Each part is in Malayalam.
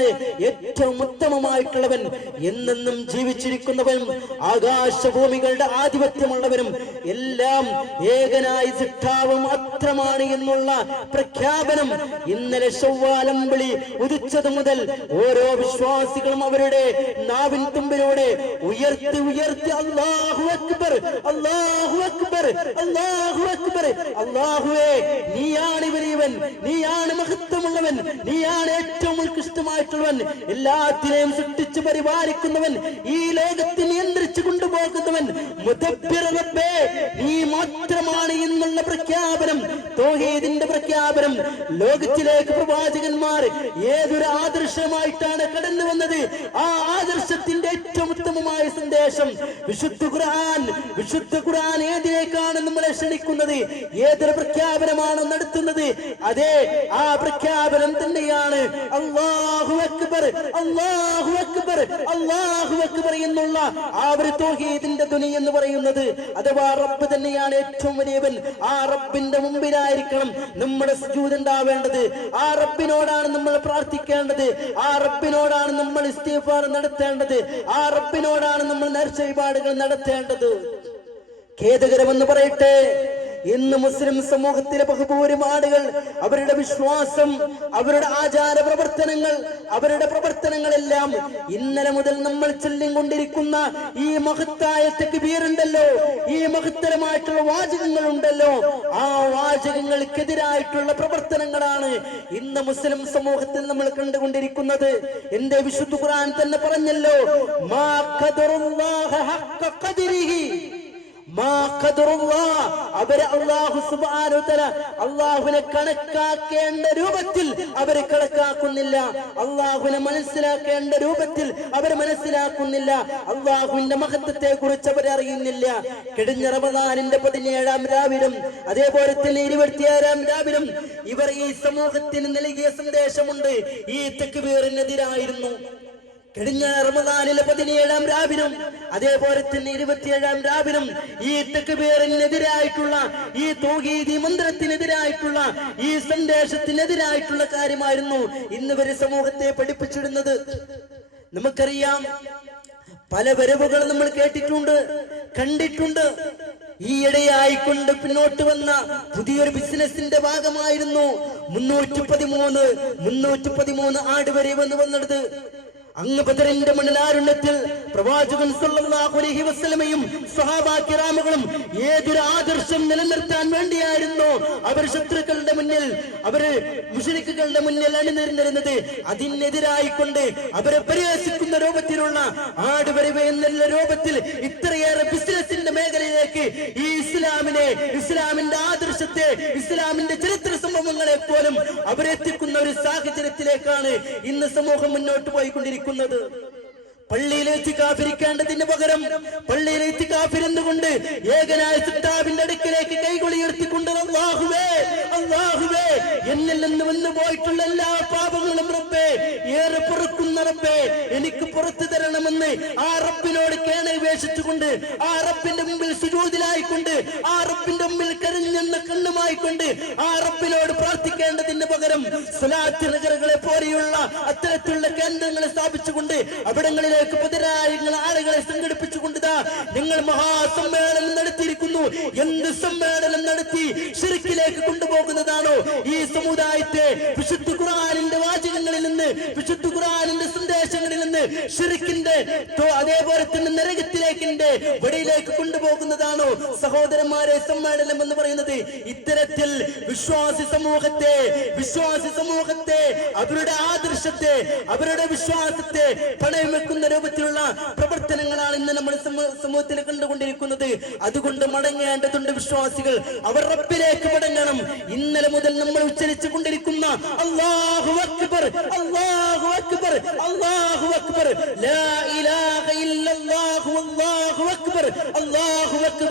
തന്നെയാണ് ഏറ്റവും ഉത്തമമായിട്ടുള്ളവൻ. എന്നെന്നും ജീവിച്ചിരിക്കുന്നവനും ആകാശഭൂമികളുടെ ആധിപത്യമുള്ളവനും എല്ലാം ഏകനായി സിട്ടാവും അത്രമാണ് എന്നുള്ള പ്രഖ്യാപനം ഇന്നലെ ചൊവ്വാലമ്പിളി ഉദിച്ചത് മുതൽ ഓരോ വിശ്വാസികളും അവരുടെ നാവിൻ തുമ്പിലൂടെ ഉയർത്തി ഉയർത്തി അള്ളാഹു അക്ബർ അള്ളാഹു അക്ബർ അള്ളാഹു അക്ബർ അള്ളാഹുവേ നീയാണ് വലിയവൻ നീയാണ് മഹത്വമുള്ളവൻ നീയാണ് ഏറ്റവും ഉത്കൃഷ്ടമായിട്ടുള്ളവൻ എല്ലാത്തിനെയും സൃഷ്ടിച്ച് പരിപാലിക്കുന്നവൻ ഈ ലോകത്തെ നിയന്ത്രിച്ചു കൊണ്ടുപോകുന്നവൻ നീ മാത്രമാണ് എന്നുള്ള പ്രഖ്യാപനം തോഹീദിന്റെ പ്രഖ്യാപനം ലോകത്തിലേക്ക് പ്രവാചകന്മാർ ഏതൊരു ആദർശമായിട്ടാണ് കടന്നു വന്നത് ആ ആദർശത്തിന്റെ ഏറ്റവും ഉത്തമമായ സന്ദേശം വിശുദ്ധ ഖുർആൻ വിശുദ്ധ ഖുർആൻ ഏതിലേക്കാണ് നമ്മളെ ക്ഷണിക്കുന്നത്? ഏതൊരു പ്രഖ്യാപനമാണ് നടത്തുന്നത്? അതെ ആ പ്രഖ്യാപനം തന്നെയാണ് അള്ളാഹു അക്ബർ അള്ളാഹു അക്ബർ അള്ളാഹു അക്ബർ എന്നുള്ള ആ ഒരു തോഹീദിന്റെ ധ്വനി എന്ന് പറയുന്നത്. അഥവാ റബ്ബ് തന്നെയാണ് ഏറ്റവും വലിയവൻ. ആ റബ്ബിന്റെ മുമ്പിലായിരിക്കണം നമ്മുടെ സുജൂദ് ഉണ്ടാവേണ്ടത്. ആ റബ്ബിനോടാണ് നമ്മൾ പ്രാർത്ഥിക്കേണ്ടത്. ആ റബ്ബിനോടാണ് നമ്മൾ ഇസ്തീഫാർ നടത്തേണ്ടത്. ആ റബ്ബിനോടാണ് നമ്മൾ നേർച്ചയിപാടുകൾ നടത്തേണ്ടത്. ഖേദകരമെന്ന് പറയട്ടെ. ഇന്ന് മുസ്ലിം സമൂഹത്തിലെ ബഹുഭൂരിം ആളുകൾ അവരുടെ വിശ്വാസം അവരുടെ ആചാര പ്രവർത്തനങ്ങൾ അവരുടെ പ്രവർത്തനങ്ങളെല്ലാം ഇന്നലെ മുതൽ നമ്മൾ ചൊല്ലിക്കൊണ്ടിരിക്കുന്ന ഈ മഹത്തായ തെക്കുപീരുണ്ടല്ലോ ഈ മഹത്തരമായിട്ടുള്ള വാചകങ്ങൾ ഉണ്ടല്ലോ ആ വാചകങ്ങൾക്കെതിരായിട്ടുള്ള പ്രവർത്തനങ്ങളാണ് ഇന്ന് മുസ്ലിം സമൂഹത്തിൽ നമ്മൾ കണ്ടുകൊണ്ടിരിക്കുന്നത്. എന്റെ വിശുദ്ധ ഖുർആൻ തന്നെ പറഞ്ഞല്ലോ മാ ഖദറുല്ലാഹ ഖദരിഹി. അവരെ അല്ലാഹുവിനെ കണക്കാക്കേണ്ട രൂപത്തിൽ അവരെ കണക്കാക്കുന്നില്ല. അള്ളാഹുനെ മനസ്സിലാക്കേണ്ട രൂപത്തിൽ അവർ മനസ്സിലാക്കുന്നില്ല. അള്ളാഹുവിന്റെ മഹത്വത്തെ കുറിച്ച് അവർ അറിയുന്നില്ല. കഴിഞ്ഞ റമദാനിന്റെ പതിനേഴാം രാവിലും അതേപോലെ തന്നെ ഇരുപത്തിയേഴാം രാവിലും ഇവർ ഈ സമൂഹത്തിന് നൽകിയ സന്ദേശമുണ്ട്. ഈ തെക്കുബീറിനെതിരായിരുന്നു കഴിഞ്ഞ റമദാനിലെ പതിനേഴാം രാവിലും അതേപോലെ തന്നെ ഇരുപത്തിയേഴാം രാവിലും ഈ തെക്കുപേറിനെതിരായിട്ടുള്ള ഈ തൗഹീദി മന്ത്രത്തിനെതിരായിട്ടുള്ള ഈ സന്ദേശത്തിനെതിരായിട്ടുള്ള കാര്യമായിരുന്നു ഇന്ന് വരെ സമൂഹത്തെ പഠിപ്പിച്ചിടുന്നത്. നമുക്കറിയാം പല വരവുകൾ നമ്മൾ കേട്ടിട്ടുണ്ട് കണ്ടിട്ടുണ്ട്. ഈയിടെയായിക്കൊണ്ട് പിന്നോട്ട് വന്ന പുതിയൊരു ബിസിനസിന്റെ ഭാഗമായിരുന്നു മുന്നൂറ്റി പതിമൂന്ന് മുന്നൂറ്റി പതിമൂന്ന് ആട് വരെ വന്ന് വന്നത്. അങ്ങ് ബദറിന്റെ മണ്ണിലാരുണ്യത്തിൽ പ്രവാചകൻ സല്ലല്ലാഹു അലൈഹി വസല്ലമയും സ്വഹാബാ കിറാമുകളും ഏതൊരു ആദർശം നിലനിർത്താൻ വേണ്ടിയായിരുന്നു അവർ ശത്രുക്കളുടെ മുന്നിൽ അവർ മുഷരിക്കുകളുടെ മുന്നിൽ അണിനിരുന്നിരുന്നത് അതിനെതിരായിക്കൊണ്ട് അവരെ പരിഹസിക്കുന്ന രൂപത്തിലുള്ള ആടുവരവ് എന്നുള്ള രൂപത്തിൽ ഇത്രയേറെ ബിസിനസിന്റെ മേഖലയിലേക്ക് ഈ ഇസ്ലാമിനെ ഇസ്ലാമിന്റെ ആദർശത്തെ ഇസ്ലാമിന്റെ ചരിത്ര സംഭവങ്ങളെ പോലും അവരെത്തിക്കുന്ന ഒരു സാഹചര്യത്തിലേക്കാണ് ഇന്ന് സമൂഹം മുന്നോട്ട് പോയിക്കൊണ്ടിരിക്കുന്നത്. പള്ളിയിലേക്ക് കാഫിരിക്കേണ്ടതിന് പകരം പള്ളിയിലേക്ക് കാഫിരുന്നുകൊണ്ട് ഏകനായ സിത്താബിന്റെ അടുക്കിലേക്ക് കൈകൊളി ഉയർത്തിക്കൊണ്ട് അള്ളാഹുവേ അള്ളാഹുവേ എന്നിൽ നിന്ന് വന്നു പോയിട്ടുള്ള എല്ലാ പാപങ്ങളും റബ്ബേ ഏറെ പൊറുക്കുന്ന റബ്ബേ എനിക്ക് പുറത്തു തരണമെന്ന് ആ റബ്ബിനോട് കേണപേക്ഷിച്ചുകൊണ്ട് ആ റബ്ബിന്റെ മുമ്പിൽ സുജൂതിലായിക്കൊണ്ട് ആ റബ്ബിന്റെ മുമ്പിൽ കരഞ്ഞെന്ന കൊണ്ട് ആ റബ്ബിനോട് പ്രാർത്ഥിക്കേണ്ടതിന് പകരം സ്വലാത്ത് നഗരങ്ങളെ പോലെയുള്ള അത്തരത്തിലുള്ള കേന്ദ്രങ്ങൾ സ്ഥാപിച്ചുകൊണ്ട് അവിടങ്ങളിലേക്ക് പതിനായിരങ്ങൾ ആളുകളെ സംഘടിപ്പിച്ചുകൊണ്ട് നിങ്ങൾ മഹാസമ്മേളനം നടത്തിയിരിക്കുന്നു. എന്ത് സമ്മേളനം നടത്തി ശിരക്കിലേക്ക് കൊണ്ടുപോകുന്നതാണോ? ഈ സമുദായത്തെ വിശുദ്ധ ഖുർആനിന്റെ വാചകങ്ങളിൽ നിന്ന് വിശുദ്ധ ഖുർആനിന്റെ സന്ദേശങ്ങളിൽ നിന്ന് ഷിറിക്കിന്റെ അതേപോലെ തന്നെ നരകത്തിലേക്കിന്റെ വടിയിലേക്ക് കൊണ്ടുപോകുന്നതാണോ സഹോദരന്മാരെ സമ്മേളനം എന്ന് പറയുന്നത് ഇത്തരത്തിൽ വിശ്വാസി സമൂഹത്തെ വിശ്വാസി സമൂഹത്തെ അവരുടെ ആദർശത്തെ അവരുടെ വിശ്വാസത്തെ പണയം വെക്കുന്ന രൂപത്തിലുള്ള പ്രവർത്തനങ്ങളാണ് ഇന്ന് നമ്മൾ സമൂ- സമൂഹത്തിൽ കണ്ടുകൊണ്ടിരിക്കുന്നത്. അതുകൊണ്ട് മടങ്ങേണ്ടതുണ്ട് വിശ്വാസികൾ. അവർ റബ്ബിലേക്ക് മടങ്ങണം. ഇന്നലെ മുതൽ നമ്മൾ ഉച്ചരിച്ചു കൊണ്ടിരിക്കുന്ന അള്ളാഹു അക്ബർ അള്ളാഹു അക്ബർ അള്ളാഹു അക്ബർ. ലാ ഇലാഹ ഇല്ലല്ലാഹു അല്ലാഹു അക്ബർ അല്ലാഹു അക്ബർ.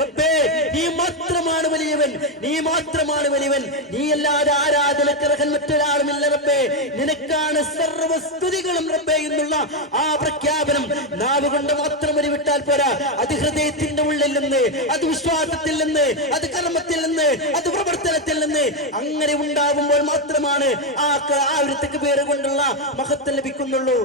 റബ്ബേ നീ മാത്രമാണ് വലിയവൻ നീ മാത്രമാണ് വലിയവൻ. നീ അല്ലാതെ ആരാധനക്കർഹൻ മറ്റൊരാളുമില്ല റബ്ബേ. നിനക്കാണ് സർവസ്തുതികളും റബ്ബേ എന്നുള്ള ആ പ്രഖ്യാപനം നാവ് കൊണ്ട് മാത്രം വിട്ടാൽ പോരാ. അത് ഹൃദയത്തിന്റെ ഉള്ളിൽ നിന്ന് അത് വിശ്വാസത്തിൽ നിന്ന് അത് കർമ്മത്തിൽ നിന്ന് അത് പ്രവർത്തനത്തിൽ നിന്ന് അങ്ങനെ ഉണ്ടാവുമ്പോൾ മാത്രമാണ് ആ ആ ഒരു പേര് കൊണ്ടുള്ള മഹത്വം ലഭിക്കുന്നുള്ളൂ.